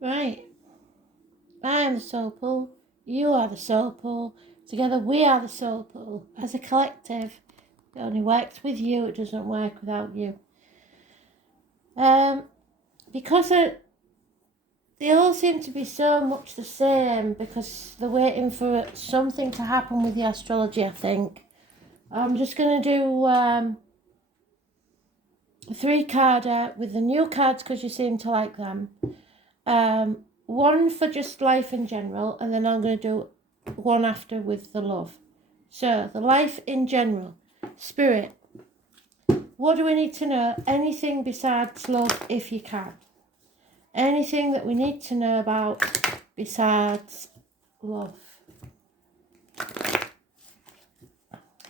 Right. I am the soul pool. You are the soul pool. Together we are the soul pool. As a collective, it only works with you. It doesn't work without you. Because they all seem to be so much the same because they're waiting for something to happen with the astrology, I think. I'm just going to do a 3-carder with the new cards because you seem to like them. One for just life in general, and then I'm going to do one after with the love. So, the life in general. Spirit. What do we need to know? Anything besides love if you can. Anything that we need to know about besides love.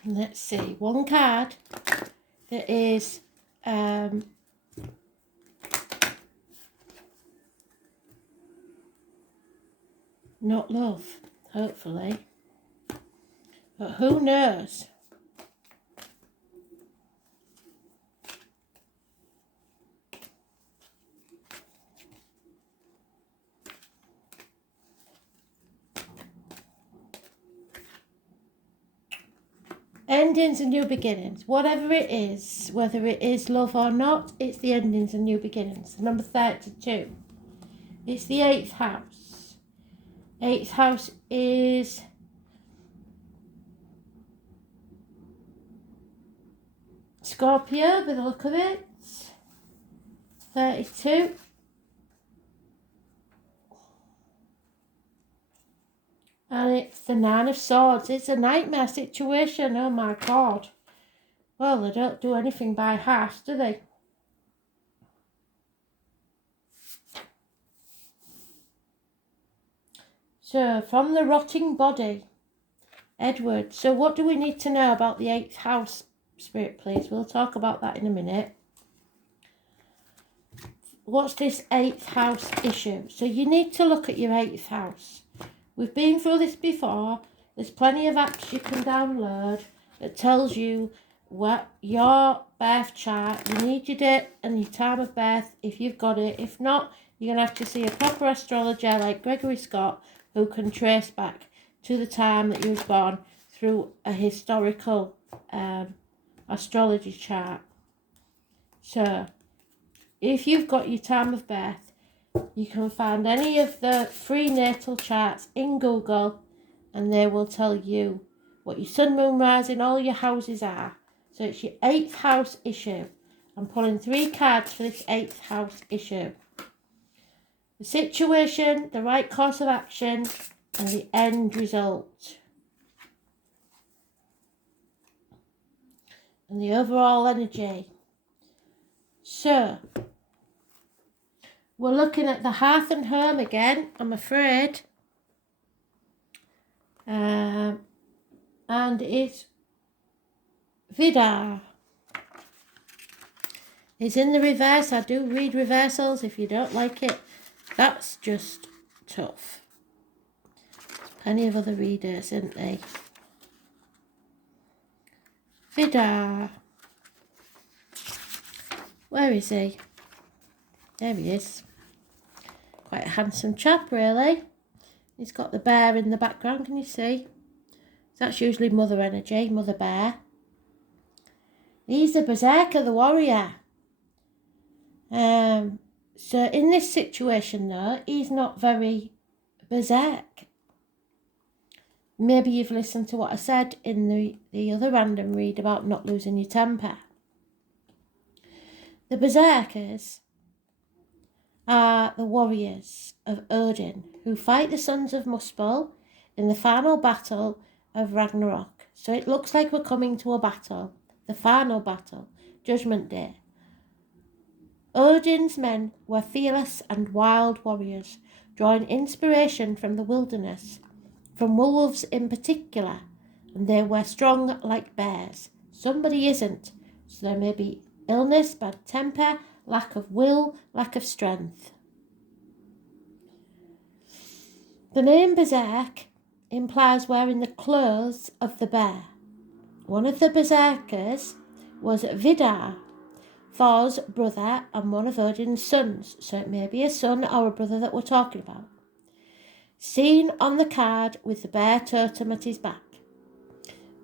Let's see. One card that is not love, hopefully. But who knows? Endings and new beginnings. Whatever it is, whether it is love or not, it's the endings and new beginnings. Number 32. It's the 8th house. 8th house is Scorpio, by the look of it. 32. And it's the 9 of Swords. It's a nightmare situation. Oh my God. Well, they don't do anything by half, do they? So, from the rotting body, Edward. So, what do we need to know about the 8th house, Spirit, please? We'll talk about that in a minute. What's this 8th house issue? So, you need to look at your 8th house. We've been through this before. There's plenty of apps you can download that tells you what your birth chart, you need your date and your time of birth if you've got it. If not, you're going to have to see a proper astrologer like Gregory Scott who can trace back to the time that you were born through a historical astrology chart. So, if you've got your time of birth, you can find any of the free natal charts in Google and they will tell you what your sun, moon, rising, all your houses are. So it's your 8th house issue. I'm pulling 3 cards for this 8th house issue. The situation, the right course of action, and the end result. And the overall energy. So, we're looking at the hearth and home again, I'm afraid. And it's Vidar. It's in the reverse. I do read reversals. If you don't like it, that's just tough. Plenty of other readers, isn't they? Vidar. Where is he? There he is. Quite a handsome chap, really. He's got the bear in the background, can you see? That's usually mother energy, mother bear. He's the berserker, the warrior. So in this situation, though, he's not very berserk. Maybe you've listened to what I said in the other random read about not losing your temper. The berserkers are the warriors of Odin who fight the sons of Muspel in the final battle of Ragnarok. So it looks like we're coming to a battle, the final battle, Judgment Day. Odin's men were fearless and wild warriors, drawing inspiration from the wilderness, from wolves in particular, and they were strong like bears. Somebody isn't, so there may be illness, bad temper, lack of will, lack of strength. The name Berserk implies wearing the clothes of the bear. One of the berserkers was Vidar, Thor's brother and one of Odin's sons, so it may be a son or a brother that we're talking about. Seen on the card with the bear totem at his back.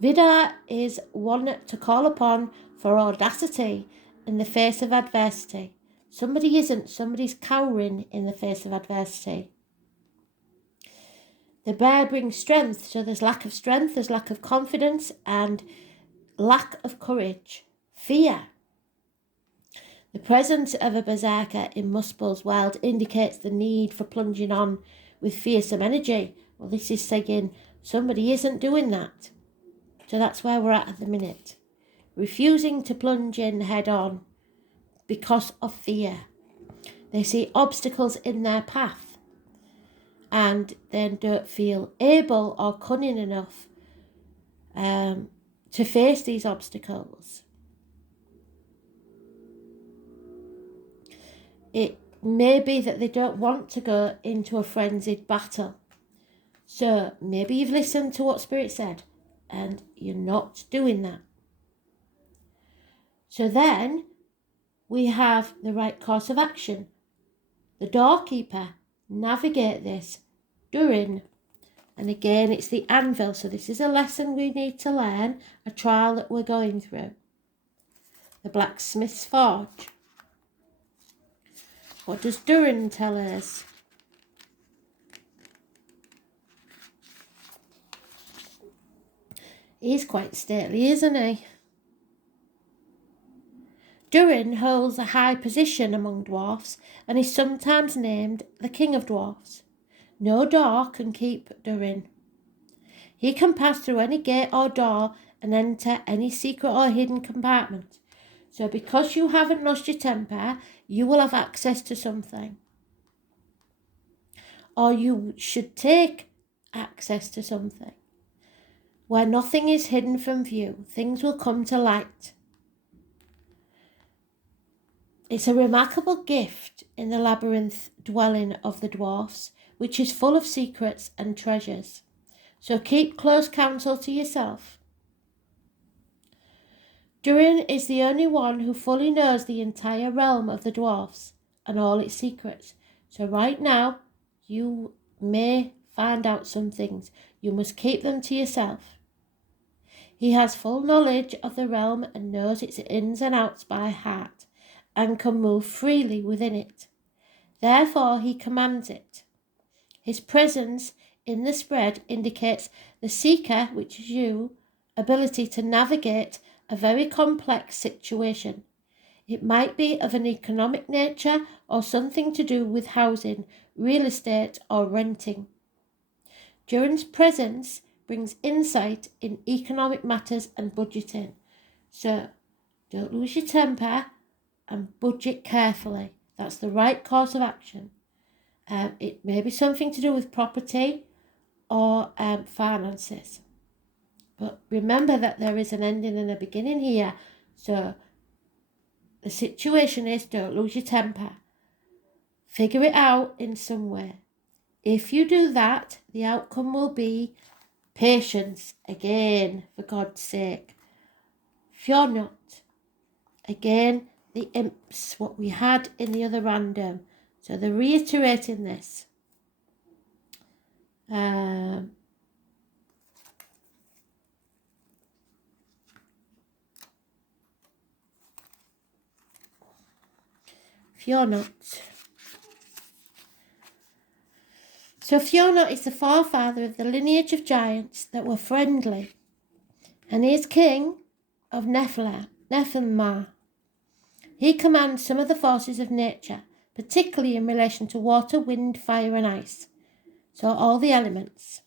Vidar is one to call upon for audacity in the face of adversity. Somebody isn't, somebody's cowering in the face of adversity. The bear brings strength, so there's lack of strength, there's lack of confidence and lack of courage. Fear. The presence of a berserker in Muspel's world indicates the need for plunging on with fearsome energy. Well, this is saying somebody isn't doing that. So that's where we're at the minute. Refusing to plunge in head on because of fear. They see obstacles in their path and then don't feel able or cunning enough to face these obstacles. It may be that they don't want to go into a frenzied battle. So maybe you've listened to what Spirit said and you're not doing that. So then we have the right course of action. The doorkeeper, navigate this Durin. And again, it's the anvil. So this is a lesson we need to learn, a trial that we're going through. The blacksmith's forge. What does Durin tell us? He's quite stately, isn't he? Durin holds a high position among dwarfs and is sometimes named the King of Dwarfs. No door can keep Durin. He can pass through any gate or door and enter any secret or hidden compartment. So because you haven't lost your temper, you will have access to something. Or you should take access to something. Where nothing is hidden from view, things will come to light. It's a remarkable gift in the labyrinth dwelling of the dwarfs, which is full of secrets and treasures. So keep close counsel to yourself. Durin is the only one who fully knows the entire realm of the dwarfs and all its secrets. So right now, you may find out some things. You must keep them to yourself. He has full knowledge of the realm and knows its ins and outs by heart and can move freely within it. Therefore, he commands it. His presence in the spread indicates the seeker, which is you, ability to navigate a very complex situation. It might be of an economic nature or something to do with housing, real estate, or renting. Durin's presence brings insight in economic matters and budgeting. So don't lose your temper and budget carefully. That's the right course of action. It may be something to do with property or finances. But remember that there is an ending and a beginning here. So the situation is don't lose your temper. Figure it out in some way. If you do that, the outcome will be patience. Again, for God's sake. Fear not. Again, the imps, what we had in the other random. So they're reiterating this. Fear not. So Fionn is the forefather of the lineage of giants that were friendly, and he is king of Nephilim. He commands some of the forces of nature, particularly in relation to water, wind, fire and ice. So all the elements.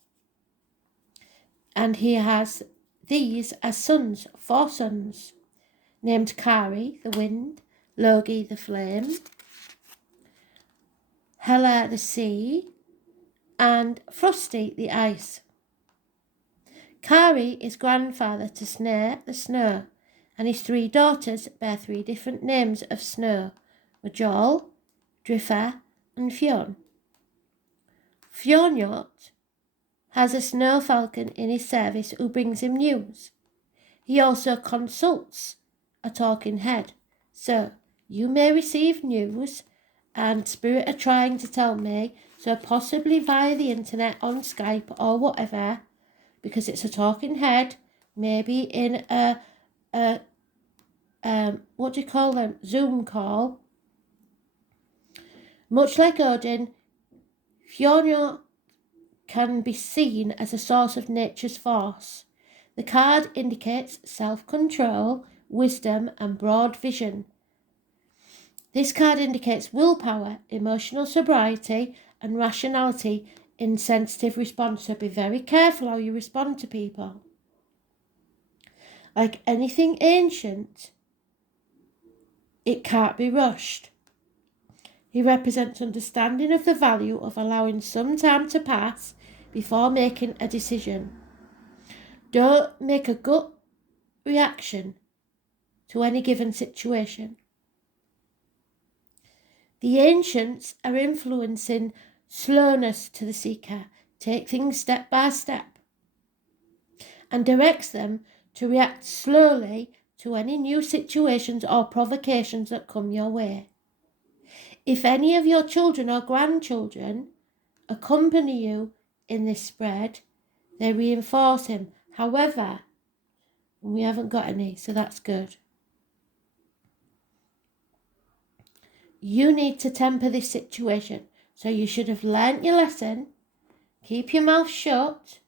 And he has these as sons, 4 sons, named Kari, the wind, Logi, the flame, Hela, the sea, and Frosty, the ice. Kari is grandfather to Snare, the snow, and his 3 daughters bear 3 different names of snow, Majol, Driffa, and Fionn. Fionn has a snow falcon in his service who brings him news. He also consults a talking head, So you may receive news and Spirit are trying to tell me, so possibly via the internet, on Skype or whatever, because it's a talking head, maybe in a what do you call them, Zoom call. Much like Odin, Fjordur can be seen as a source of nature's force. The card indicates self-control, wisdom and broad vision. This card indicates willpower, emotional sobriety and rationality in sensitive response. So be very careful how you respond to people. Like anything ancient, it can't be rushed. He represents understanding of the value of allowing some time to pass before making a decision. Don't make a gut reaction to any given situation. The ancients are influencing slowness to the seeker. Take things step by step and directs them to react slowly to any new situations or provocations that come your way. If any of your children or grandchildren accompany you in this spread, they reinforce him. However, we haven't got any, so that's good. You need to temper this situation. So you should have learnt your lesson, keep your mouth shut,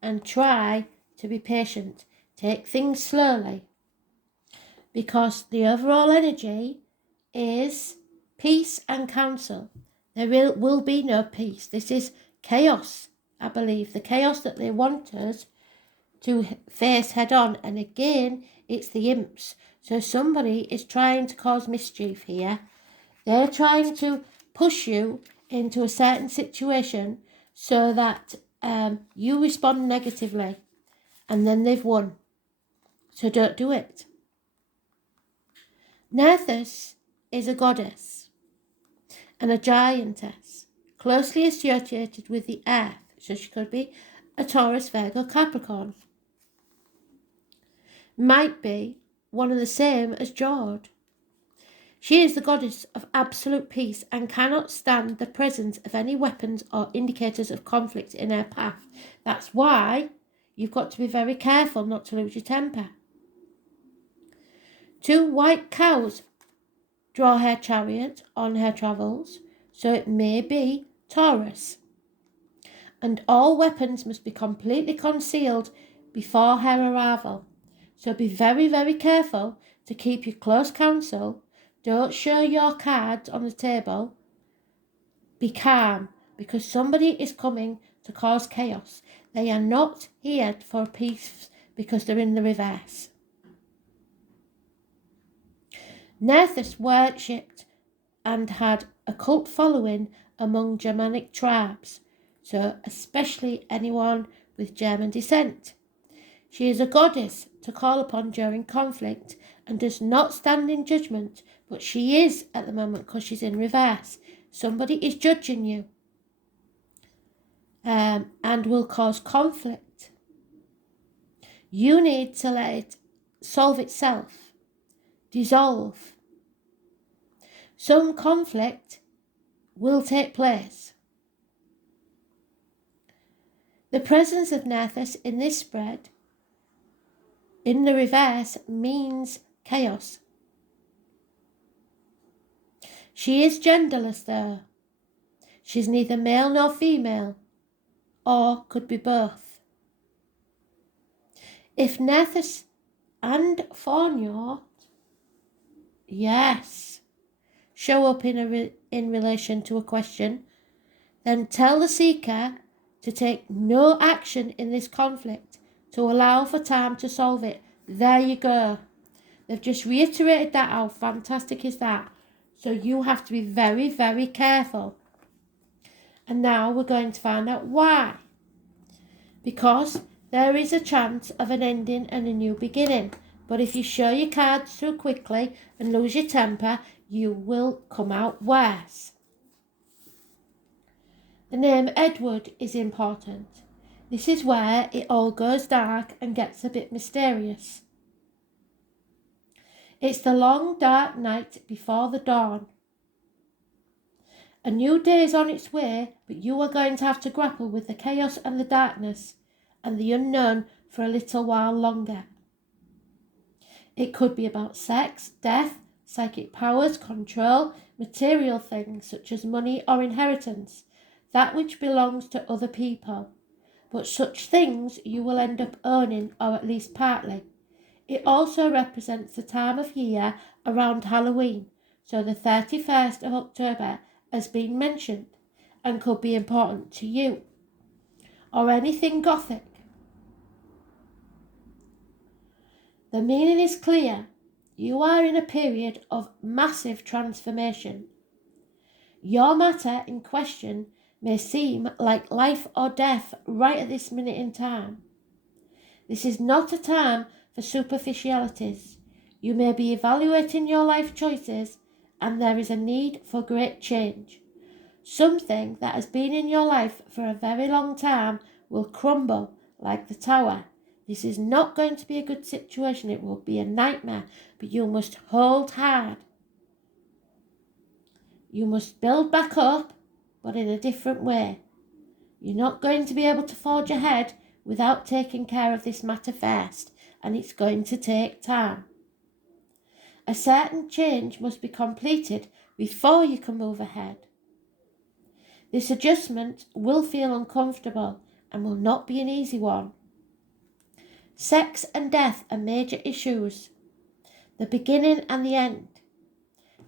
and try to be patient. Take things slowly. Because the overall energy is peace and counsel. There will be no peace. This is chaos, I believe. The chaos that they want us to face head on. And again, it's the imps. So somebody is trying to cause mischief here. They're trying to push you into a certain situation so that you respond negatively. And then they've won. So don't do it. Nerthus is a goddess and a giantess, closely associated with the earth, so she could be a Taurus, Virgo, Capricorn. Might be one of the same as Jord. She is the goddess of absolute peace and cannot stand the presence of any weapons or indicators of conflict in her path. That's why you've got to be very careful not to lose your temper. 2 white cows draw her chariot on her travels, so it may be Taurus. And all weapons must be completely concealed before her arrival. So be very, very careful to keep your close counsel. Don't show your cards on the table. Be calm, because somebody is coming to cause chaos. They are not here for peace because they're in the reverse. Nerthus worshipped and had a cult following among Germanic tribes, so especially anyone with German descent. She is a goddess to call upon during conflict and does not stand in judgment, but she is at the moment because she's in reverse. Somebody is judging you and will cause conflict. You need to let it solve itself, dissolve. Some conflict will take place. The presence of Nerthus in this spread, in the reverse, means chaos. She is genderless though. She's neither male nor female, or could be both. If Nerthus and Fjordur, yes, show up in relation to a question, then tell the seeker to take no action in this conflict, to allow for time to solve it. There you go. They've just reiterated that. How fantastic is that? So you have to be very, very careful. And now we're going to find out why. Because there is a chance of an ending and a new beginning. But if you show your cards too quickly and lose your temper, you will come out worse. The name Edward is important. This is where it all goes dark and gets a bit mysterious. It's the long dark night before the dawn. A new day is on its way, but you are going to have to grapple with the chaos and the darkness and the unknown for a little while longer. It could be about sex, death, psychic powers, control, material things such as money or inheritance, that which belongs to other people. But such things you will end up owning, or at least partly. It also represents the time of year around Halloween, so the 31st of October has been mentioned and could be important to you. Or anything Gothic. The meaning is clear. You are in a period of massive transformation. Your matter in question may seem like life or death right at this minute in time. This is not a time for superficialities. You may be evaluating your life choices and there is a need for great change. Something that has been in your life for a very long time will crumble like the tower. This is not going to be a good situation. It will be a nightmare, but you must hold hard. You must build back up, but in a different way. You're not going to be able to forge ahead without taking care of this matter first, and it's going to take time. A certain change must be completed before you can move ahead. This adjustment will feel uncomfortable and will not be an easy one. Sex and death are major issues, the beginning and the end.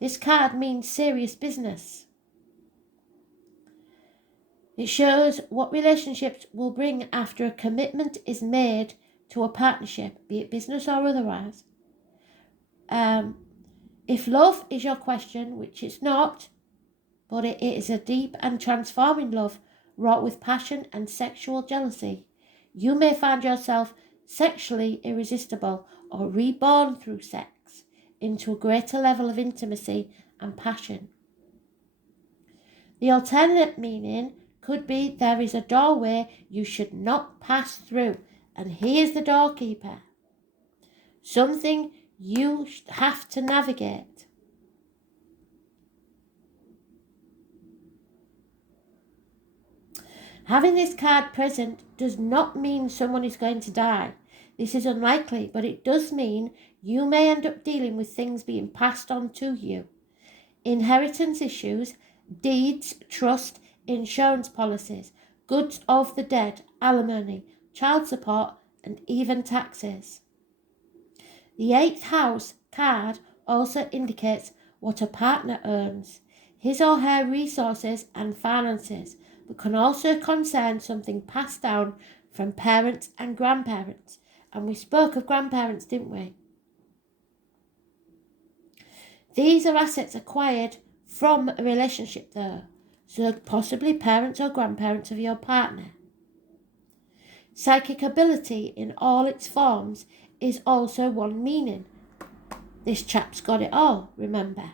This card means serious business. It shows what relationships will bring after a commitment is made to a partnership, be it business or otherwise. If love is your question, which it's not, but it is a deep and transforming love wrought with passion and sexual jealousy, you may find yourself sexually irresistible or reborn through sex into a greater level of intimacy and passion. The alternate meaning could be there is a doorway you should not pass through, and he is the doorkeeper. Something you have to navigate. Having this card present does not mean someone is going to die. This is unlikely, but it does mean you may end up dealing with things being passed on to you. Inheritance issues, deeds, trust, insurance policies, goods of the dead, alimony, child support, and even taxes. The 8th house card also indicates what a partner earns, his or her resources and finances, but can also concern something passed down from parents and grandparents. And we spoke of grandparents, didn't we? These are assets acquired from a relationship though, so possibly parents or grandparents of your partner. Psychic ability in all its forms is also one meaning. This chap's got it all, remember.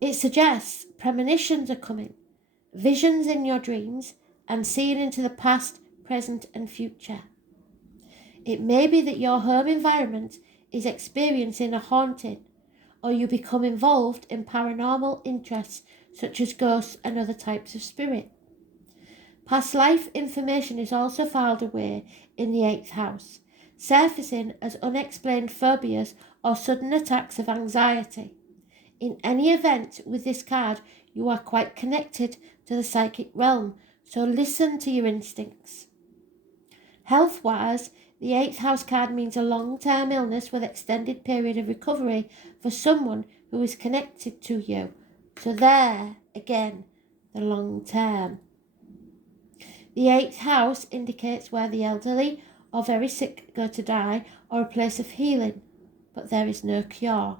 It suggests premonitions are coming, visions in your dreams, and seeing into the past, present, and future. It may be that your home environment is experiencing a haunting, or you become involved in paranormal interests such as ghosts and other types of spirit. Past life information is also filed away in the 8th house, surfacing as unexplained phobias or sudden attacks of anxiety. In any event with this card, you are quite connected to the psychic realm, so listen to your instincts. Health-wise, the 8th house card means a long-term illness with extended period of recovery for someone who is connected to you. So there, again, the long term. The 8th house indicates where the elderly or very sick go to die, or a place of healing, but there is no cure.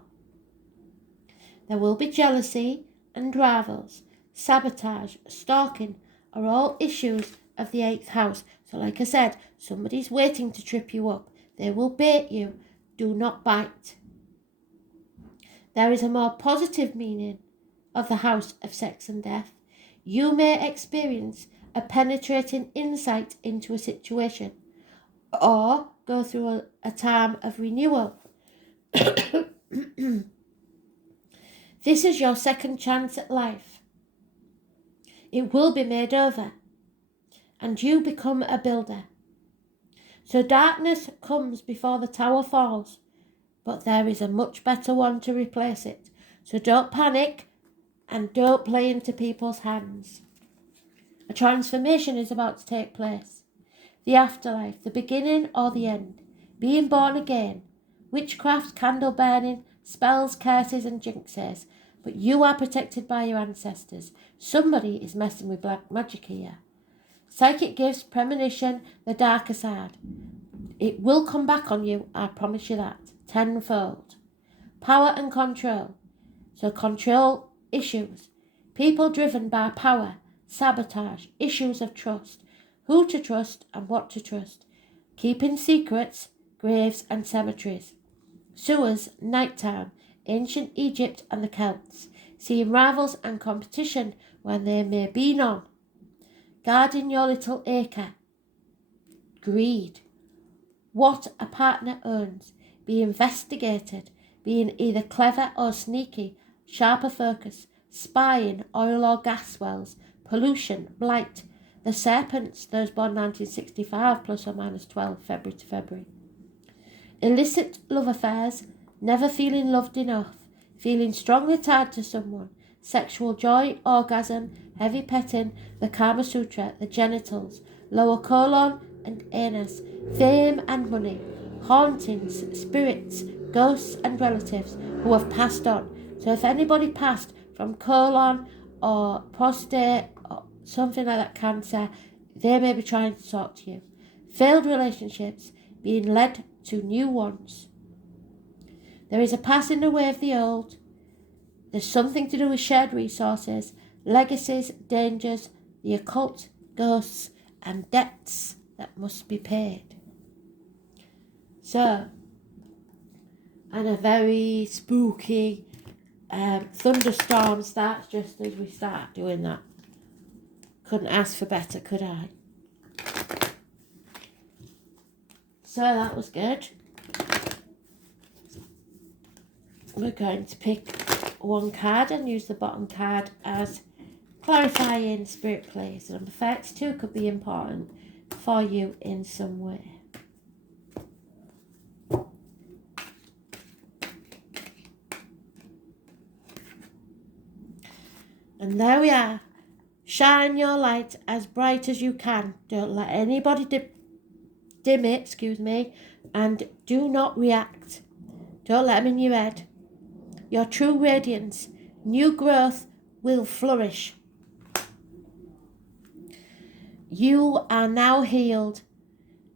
There will be jealousy and rivals, sabotage, stalking are all issues of the 8th house. So like I said, somebody's waiting to trip you up. They will bait you. Do not bite. There is a more positive meaning of the house of sex and death. You may experience a penetrating insight into a situation, or go through a time of renewal. This is your second chance at life. It will be made over, and you become a builder. So darkness comes before the tower falls, but there is a much better one to replace it. So don't panic and don't play into people's hands. A transformation is about to take place. The afterlife, the beginning or the end, being born again, witchcraft, candle burning, spells, curses and jinxes. But you are protected by your ancestors. Somebody is messing with black magic here. Psychic gifts, premonition, the darker side. It will come back on you, I promise you that, tenfold. Power and control. So control issues. People driven by power, sabotage, issues of trust. Who to trust and what to trust. Keeping secrets, graves and cemeteries. Sewers, nighttime, ancient Egypt and the Celts. Seeing rivals and competition when there may be none. Guarding your little acre. Greed. What a partner owns. Be investigated. Being either clever or sneaky. Sharper focus. Spying, oil or gas wells. Pollution, blight. The serpents, those born 1965 plus or minus 12 February to February. Illicit love affairs. Never feeling loved enough. Feeling strongly tied to someone. Sexual joy, orgasm, heavy petting, the Kama Sutra, the genitals, lower colon and anus, fame and money, hauntings, spirits, ghosts and relatives who have passed on. So if anybody passed from colon or prostate or something like that, cancer, they may be trying to talk to you. Failed relationships, being led to new ones. There is a passing away of the old. There's something to do with shared resources, legacies, dangers, the occult, ghosts, and debts that must be paid. So, and a very spooky thunderstorm starts just as we start doing that. Couldn't ask for better, could I? So that was good. We're going to pick one card and use the bottom card as clarifying spirit plays. Number 32 could be important for you in some way. And there we are. Shine your light as bright as you can. Don't let anybody dim it, and do not react. Don't let them in your head. Your true radiance, new growth will flourish. You are now healed.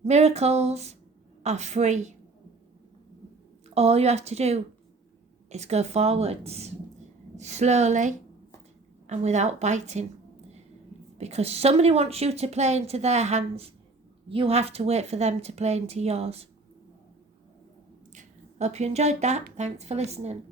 Miracles are free. All you have to do is go forwards, slowly and without biting. Because somebody wants you to play into their hands, you have to wait for them to play into yours. Hope you enjoyed that. Thanks for listening.